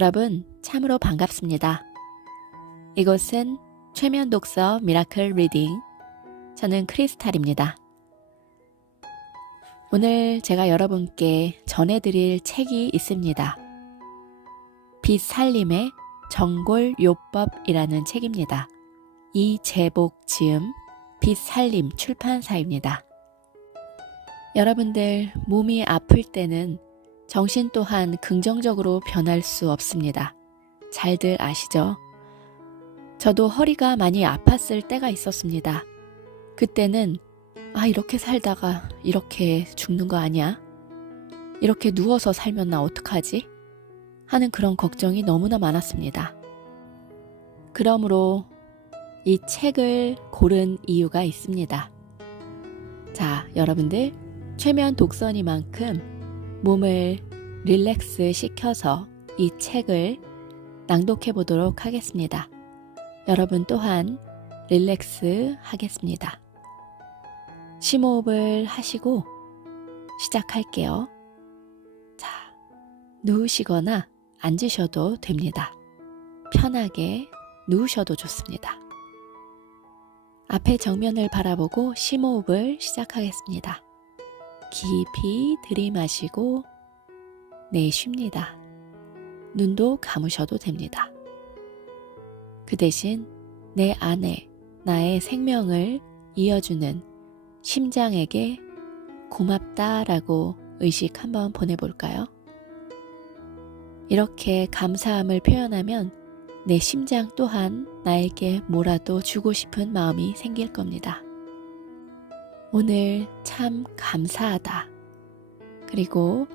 여러분, 참으로 반갑습니다. 이곳은 최면 독서 미라클 리딩. 저는 크리스탈입니다. 오늘 제가 여러분께 전해드릴 책이 있습니다. 빛살림의 정골요법이라는 책입니다. 이재복 지음 빛살림 출판사입니다. 여러분들 몸이 아플 때는 정신 또한 긍정적으로 변할 수 없습니다. 잘들 아시죠? 저도 허리가 많이 아팠을 때가 있었습니다. 그때는 이렇게 살다가 이렇게 죽는 거 아니야? 이렇게 누워서 살면 나 어떡하지? 하는 그런 걱정이 너무나 많았습니다. 그러므로 이 책을 고른 이유가 있습니다. 자, 여러분들 최면 독서니만큼 몸을 릴렉스 시켜서 이 책을 낭독해 보도록 하겠습니다. 여러분 또한 릴렉스 하겠습니다. 심호흡을 하시고 시작할게요. 자, 누우시거나 앉으셔도 됩니다. 편하게 누우셔도 좋습니다. 앞에 정면을 바라보고 심호흡을 시작하겠습니다. 깊이 들이마시고 내쉽니다. 눈도 감으셔도 됩니다. 그 대신 내 안에 나의 생명을 이어주는 심장에게 고맙다라고 의식 한번 보내볼까요? 이렇게 감사함을 표현하면 내 심장 또한 나에게 뭐라도 주고 싶은 마음이 생길 겁니다. 오늘 참 감사하다. 그리고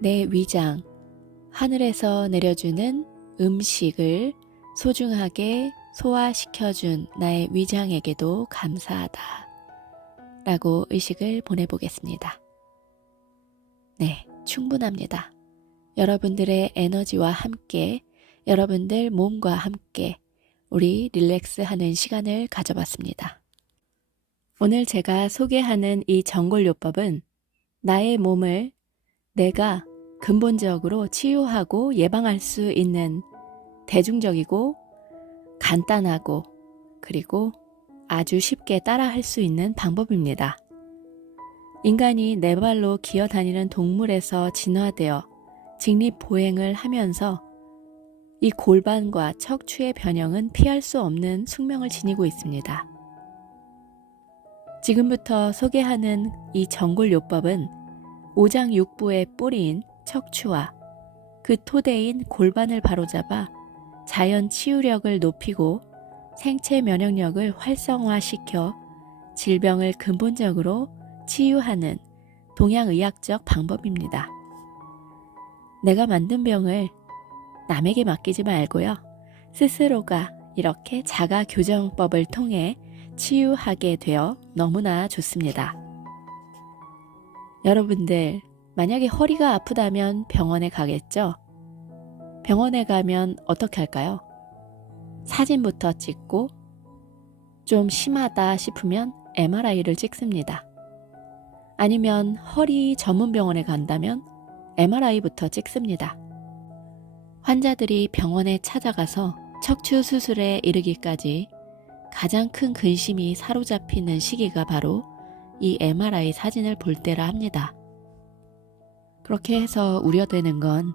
내 위장, 하늘에서 내려주는 음식을 소중하게 소화시켜준 나의 위장에게도 감사하다. 라고 의식을 보내보겠습니다. 네, 충분합니다. 여러분들의 에너지와 함께, 여러분들 몸과 함께 우리 릴렉스하는 시간을 가져봤습니다. 오늘 제가 소개하는 이 정골요법은 나의 몸을 내가 근본적으로 치유하고 예방할 수 있는 대중적이고 간단하고 그리고 아주 쉽게 따라할 수 있는 방법입니다. 인간이 네 발로 기어다니는 동물에서 진화되어 직립보행을 하면서 이 골반과 척추의 변형은 피할 수 없는 숙명을 지니고 있습니다. 지금부터 소개하는 이 정골요법은 오장육부의 뿌리인 척추와 그 토대인 골반을 바로잡아 자연 치유력을 높이고 생체 면역력을 활성화시켜 질병을 근본적으로 치유하는 동양의학적 방법입니다. 내가 만든 병을 남에게 맡기지 말고요. 스스로가 이렇게 자가교정법을 통해 치유하게 되어 너무나 좋습니다. 여러분들, 만약에 허리가 아프다면 병원에 가겠죠? 병원에 가면 어떻게 할까요? 사진부터 찍고 좀 심하다 싶으면 MRI를 찍습니다. 아니면 허리 전문 병원에 간다면 MRI부터 찍습니다. 환자들이 병원에 찾아가서 척추 수술에 이르기까지 가장 큰 근심이 사로잡히는 시기가 바로 이 MRI 사진을 볼 때라 합니다. 그렇게 해서 우려되는 건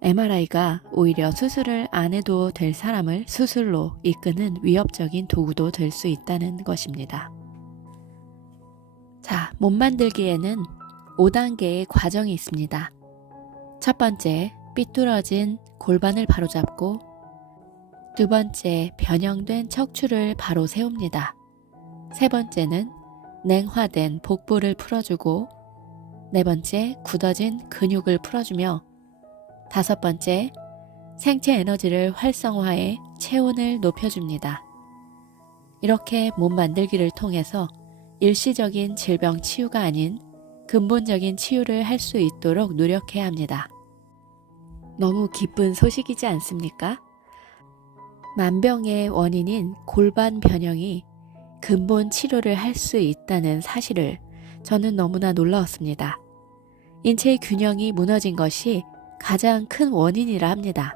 MRI가 오히려 수술을 안 해도 될 사람을 수술로 이끄는 위협적인 도구도 될 수 있다는 것입니다. 자, 몸 만들기에는 5단계의 과정이 있습니다. 첫 번째, 삐뚤어진 골반을 바로잡고 두 번째, 변형된 척추를 바로 세웁니다. 세 번째는 냉화된 복부를 풀어주고 네 번째, 굳어진 근육을 풀어주며 다섯 번째, 생체 에너지를 활성화해 체온을 높여줍니다. 이렇게 몸 만들기를 통해서 일시적인 질병 치유가 아닌 근본적인 치유를 할 수 있도록 노력해야 합니다. 너무 기쁜 소식이지 않습니까? 만병의 원인인 골반 변형이 근본 치료를 할 수 있다는 사실을 저는 너무나 놀라웠습니다. 인체의 균형이 무너진 것이 가장 큰 원인이라 합니다.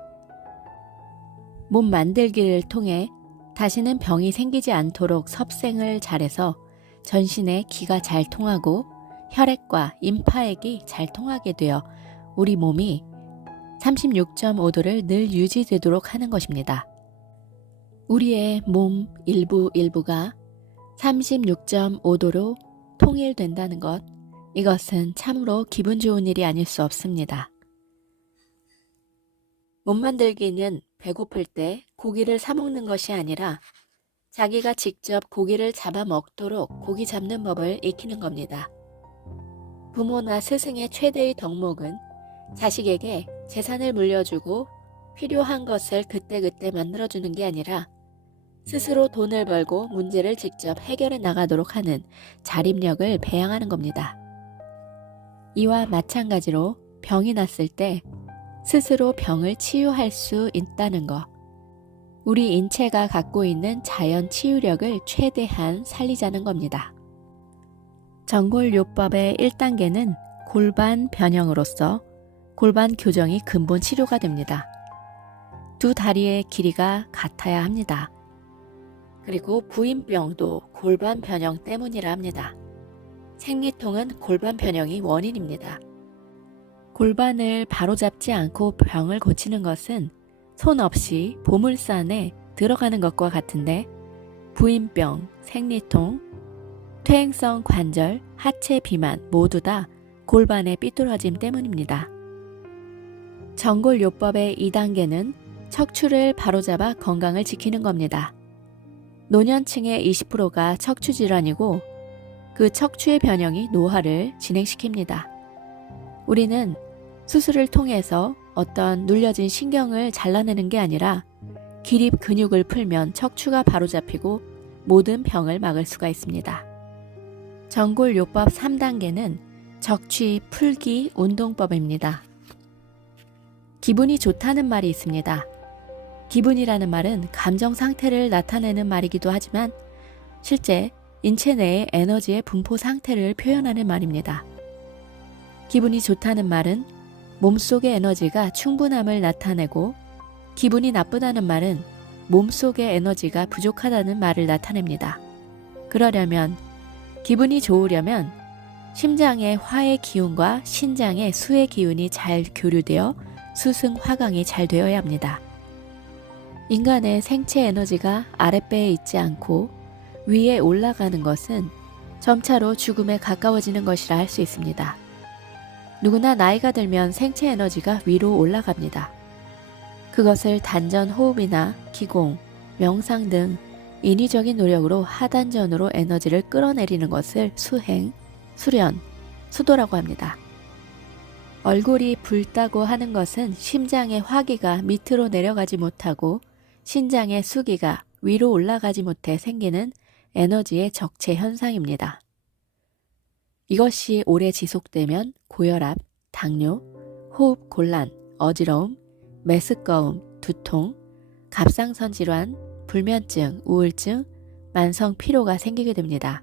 몸 만들기를 통해 다시는 병이 생기지 않도록 섭생을 잘해서 전신에 기가 잘 통하고 혈액과 임파액이 잘 통하게 되어 우리 몸이 36.5도를 늘 유지되도록 하는 것입니다. 우리의 몸 일부가 36.5도로 통일된다는 것, 이것은 참으로 기분 좋은 일이 아닐 수 없습니다. 몸 만들기는 배고플 때 고기를 사 먹는 것이 아니라 자기가 직접 고기를 잡아 먹도록 고기 잡는 법을 익히는 겁니다. 부모나 스승의 최대의 덕목은 자식에게 재산을 물려주고 필요한 것을 그때그때 만들어주는 게 아니라 스스로 돈을 벌고 문제를 직접 해결해 나가도록 하는 자립력을 배양하는 겁니다. 이와 마찬가지로 병이 났을 때 스스로 병을 치유할 수 있다는 것. 우리 인체가 갖고 있는 자연 치유력을 최대한 살리자는 겁니다. 정골요법의 1단계는 골반 변형으로서 골반 교정이 근본 치료가 됩니다. 두 다리의 길이가 같아야 합니다. 그리고 부인병도 골반 변형 때문이라 합니다. 생리통은 골반 변형이 원인입니다. 골반을 바로잡지 않고 병을 고치는 것은 손 없이 보물산에 들어가는 것과 같은데 부인병, 생리통, 퇴행성 관절, 하체 비만 모두 다 골반의 삐뚤어짐 때문입니다. 정골요법의 2단계는 척추를 바로잡아 건강을 지키는 겁니다. 노년층의 20%가 척추질환이고 그 척추의 변형이 노화를 진행시킵니다. 우리는 수술을 통해서 어떤 눌려진 신경을 잘라내는 게 아니라 기립 근육을 풀면 척추가 바로잡히고 모든 병을 막을 수가 있습니다. 정골요법 3단계는 적취 풀기 운동법입니다. 기분이 좋다는 말이 있습니다. 기분이라는 말은 감정 상태를 나타내는 말이기도 하지만 실제 인체 내의 에너지의 분포 상태를 표현하는 말입니다. 기분이 좋다는 말은 몸속의 에너지가 충분함을 나타내고 기분이 나쁘다는 말은 몸속의 에너지가 부족하다는 말을 나타냅니다. 그러려면 기분이 좋으려면 심장의 화의 기운과 신장의 수의 기운이 잘 교류되어 수승화강이 잘 되어야 합니다. 인간의 생체 에너지가 아랫배에 있지 않고 위에 올라가는 것은 점차로 죽음에 가까워지는 것이라 할 수 있습니다. 누구나 나이가 들면 생체 에너지가 위로 올라갑니다. 그것을 단전 호흡이나 기공, 명상 등 인위적인 노력으로 하단전으로 에너지를 끌어내리는 것을 수행, 수련, 수도라고 합니다. 얼굴이 붉다고 하는 것은 심장의 화기가 밑으로 내려가지 못하고 신장의 수기가 위로 올라가지 못해 생기는 에너지의 적체 현상입니다. 이것이 오래 지속되면 고혈압, 당뇨, 호흡 곤란, 어지러움, 메스꺼움, 두통, 갑상선 질환, 불면증, 우울증, 만성 피로가 생기게 됩니다.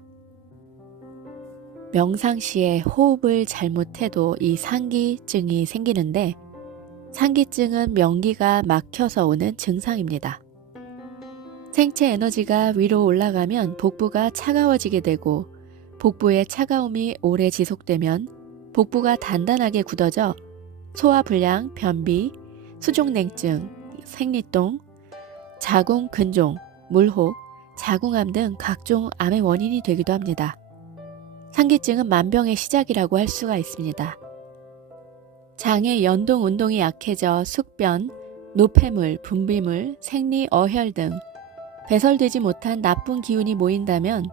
명상 시에 호흡을 잘못해도 이 상기증이 생기는데 상기증은 명기가 막혀서 오는 증상입니다. 생체 에너지가 위로 올라가면 복부가 차가워지게 되고 복부의 차가움이 오래 지속되면 복부가 단단하게 굳어져 소화불량, 변비, 수족냉증, 생리통, 자궁 근종, 물혹, 자궁암 등 각종 암의 원인이 되기도 합니다. 상기증은 만병의 시작이라고 할 수가 있습니다. 장의 연동 운동이 약해져 숙변, 노폐물, 분비물, 생리, 어혈 등 배설되지 못한 나쁜 기운이 모인다면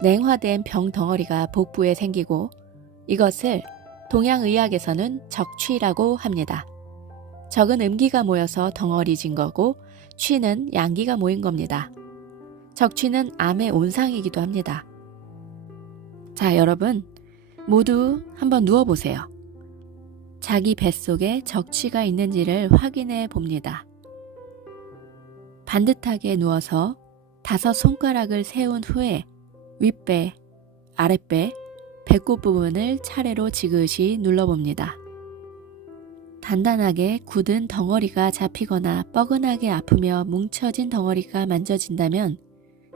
냉화된 병 덩어리가 복부에 생기고 이것을 동양의학에서는 적취라고 합니다. 적은 음기가 모여서 덩어리진 거고 취는 양기가 모인 겁니다. 적취는 암의 온상이기도 합니다. 자, 여러분 모두 한번 누워보세요. 자기 뱃속에 적취가 있는지를 확인해 봅니다. 반듯하게 누워서 5 손가락을 세운 후에 윗배, 아랫배, 배꼽 부분을 차례로 지그시 눌러봅니다. 단단하게 굳은 덩어리가 잡히거나 뻐근하게 아프며 뭉쳐진 덩어리가 만져진다면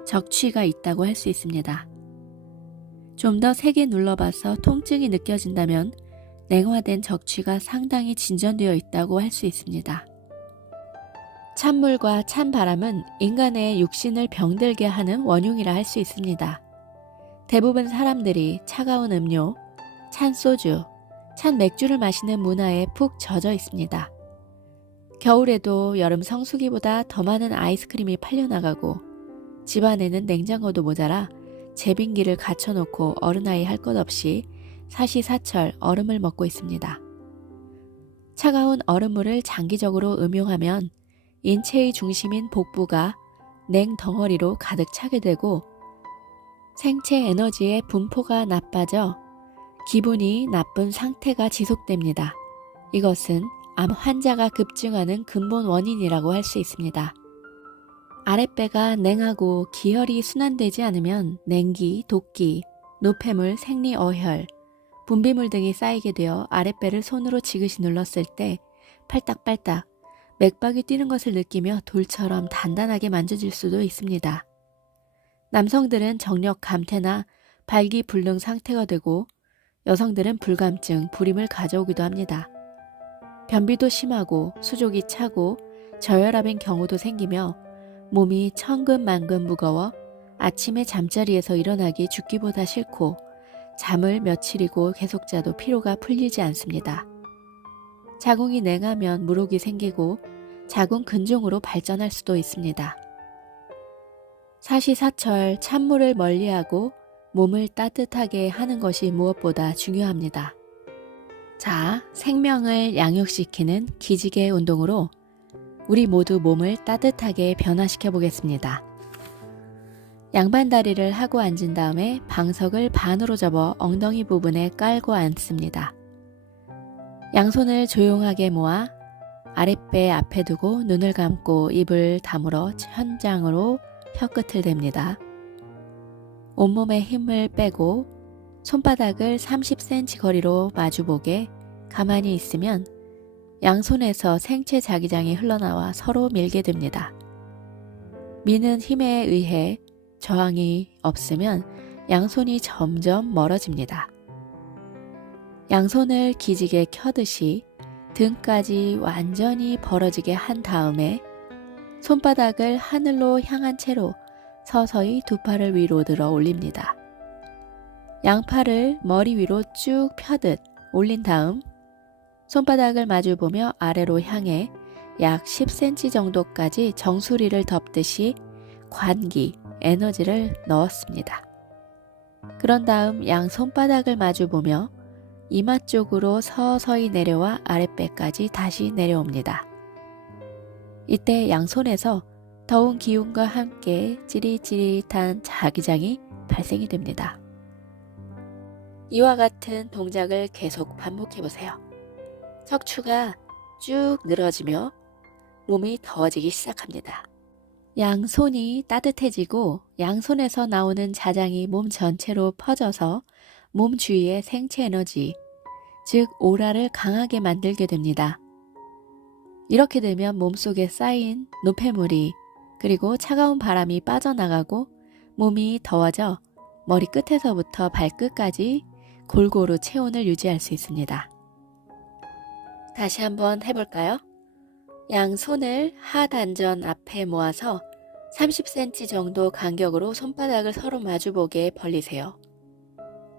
적취가 있다고 할 수 있습니다. 좀 더 세게 눌러봐서 통증이 느껴진다면 냉화된 적취가 상당히 진전되어 있다고 할 수 있습니다. 찬물과 찬바람은 인간의 육신을 병들게 하는 원흉이라 할 수 있습니다. 대부분 사람들이 차가운 음료, 찬 소주, 찬 맥주를 마시는 문화에 푹 젖어 있습니다. 겨울에도 여름 성수기보다 더 많은 아이스크림이 팔려나가고 집안에는 냉장고도 모자라 제빙기를 갖춰놓고 어른아이 할 것 없이 사시사철 얼음을 먹고 있습니다. 차가운 얼음물을 장기적으로 음용하면 인체의 중심인 복부가 냉덩어리로 가득 차게 되고 생체 에너지의 분포가 나빠져 기분이 나쁜 상태가 지속됩니다. 이것은 암 환자가 급증하는 근본 원인이라고 할 수 있습니다. 아랫배가 냉하고 기혈이 순환되지 않으면 냉기, 독기, 노폐물, 생리어혈, 분비물 등이 쌓이게 되어 아랫배를 손으로 지그시 눌렀을 때 팔딱팔딱 맥박이 뛰는 것을 느끼며 돌처럼 단단하게 만져질 수도 있습니다. 남성들은 정력 감퇴나 발기불능 상태가 되고 여성들은 불감증, 불임을 가져오기도 합니다. 변비도 심하고 수족이 차고 저혈압인 경우도 생기며 몸이 천근만근 무거워 아침에 잠자리에서 일어나기 죽기보다 싫고 잠을 며칠이고 계속 자도 피로가 풀리지 않습니다. 자궁이 냉하면 물혹이 생기고 자궁 근종으로 발전할 수도 있습니다. 사시사철 찬물을 멀리하고 몸을 따뜻하게 하는 것이 무엇보다 중요합니다. 자, 생명을 양육시키는 기지개 운동으로 우리 모두 몸을 따뜻하게 변화시켜 보겠습니다. 양반다리를 하고 앉은 다음에 방석을 반으로 접어 엉덩이 부분에 깔고 앉습니다. 양손을 조용하게 모아 아랫배 앞에 두고 눈을 감고 입을 다물어 천장으로 혀끝을 댑니다. 온몸에 힘을 빼고 손바닥을 30cm 거리로 마주보게 가만히 있으면 양손에서 생체 자기장이 흘러나와 서로 밀게 됩니다. 미는 힘에 의해 저항이 없으면 양손이 점점 멀어집니다. 양손을 기지개 켜듯이 등까지 완전히 벌어지게 한 다음에 손바닥을 하늘로 향한 채로 서서히 두 팔을 위로 들어 올립니다. 양팔을 머리 위로 쭉 펴듯 올린 다음 손바닥을 마주보며 아래로 향해 약 10cm 정도까지 정수리를 덮듯이 관기, 에너지를 넣었습니다. 그런 다음 양 손바닥을 마주보며 이마 쪽으로 서서히 내려와 아랫배까지 다시 내려옵니다. 이때 양손에서 더운 기운과 함께 찌릿찌릿한 자기장이 발생이 됩니다. 이와 같은 동작을 계속 반복해보세요. 척추가 쭉 늘어지며 몸이 더워지기 시작합니다. 양손이 따뜻해지고 양손에서 나오는 자장이 몸 전체로 퍼져서 몸 주위의 생체 에너지, 즉 오라를 강하게 만들게 됩니다. 이렇게 되면 몸속에 쌓인 노폐물이 그리고 차가운 바람이 빠져나가고 몸이 더워져 머리 끝에서부터 발끝까지 골고루 체온을 유지할 수 있습니다. 다시 한번 해볼까요? 양손을 하단전 앞에 모아서 30cm 정도 간격으로 손바닥을 서로 마주보게 벌리세요.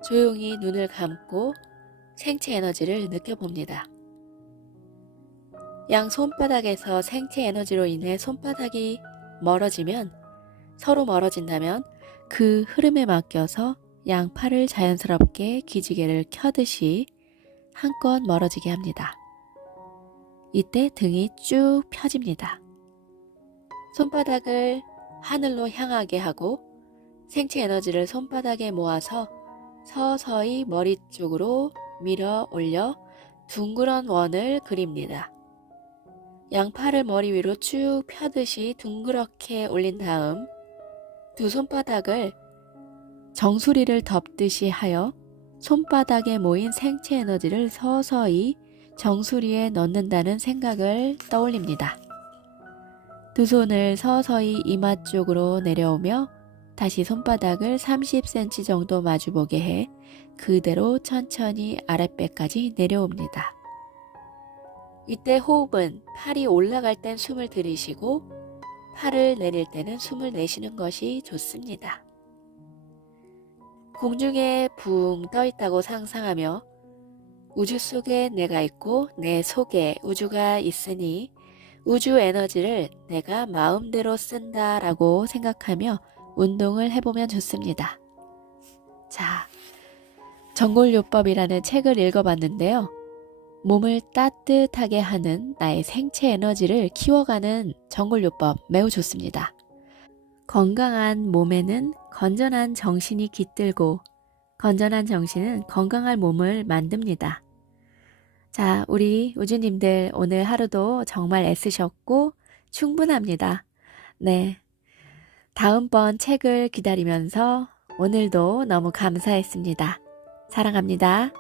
조용히 눈을 감고 생체 에너지를 느껴봅니다. 양 손바닥에서 생체 에너지로 인해 손바닥이 멀어지면 서로 멀어진다면 그 흐름에 맡겨서 양 팔을 자연스럽게 기지개를 켜듯이 한껏 멀어지게 합니다. 이때 등이 쭉 펴집니다. 손바닥을 하늘로 향하게 하고 생체 에너지를 손바닥에 모아서 서서히 머리 쪽으로 밀어 올려 둥그런 원을 그립니다. 양팔을 머리 위로 쭉 펴듯이 둥그렇게 올린 다음 두 손바닥을 정수리를 덮듯이 하여 손바닥에 모인 생체 에너지를 서서히 정수리에 넣는다는 생각을 떠올립니다. 두 손을 서서히 이마 쪽으로 내려오며 다시 손바닥을 30cm 정도 마주보게 해 그대로 천천히 아랫배까지 내려옵니다. 이때 호흡은 팔이 올라갈 땐 숨을 들이쉬고 팔을 내릴 때는 숨을 내쉬는 것이 좋습니다. 공중에 붕 떠 있다고 상상하며 우주 속에 내가 있고 내 속에 우주가 있으니 우주 에너지를 내가 마음대로 쓴다라고 생각하며 운동을 해보면 좋습니다. 자, 정골요법이라는 책을 읽어봤는데요. 몸을 따뜻하게 하는 나의 생체 에너지를 키워가는 정골요법 매우 좋습니다. 건강한 몸에는 건전한 정신이 깃들고 건전한 정신은 건강한 몸을 만듭니다. 자, 우리 우주님들 오늘 하루도 정말 애쓰셨고 충분합니다. 네, 다음번 책을 기다리면서 오늘도 너무 감사했습니다. 사랑합니다.